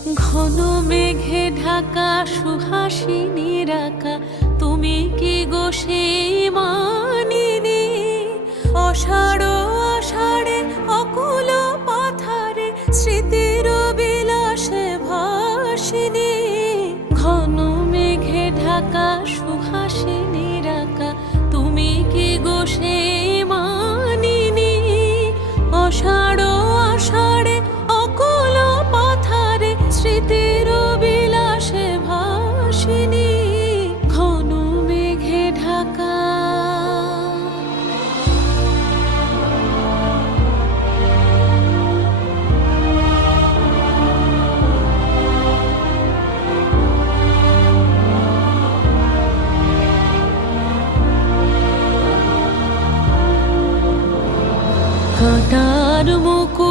ঘন মেঘে ঢাকা সুহাসিনীর আঁকা, তুমি কি গো সেই মানিনী? অষাঢ় আষাঢ়ে অকুল পাথারে স্মৃতির বিলাসে ভাসিনী। ঘন মেঘে ঢাকা সুহাসিনীর আঁকা, তুমি কি গো সেই মানিনী? অষাঢ় আষাঢ়ে অকুল পাথারে স্মৃতির বিলাসে ভাসিনী। ঘন মেঘে ঢাকা। কাঁটার মুকুট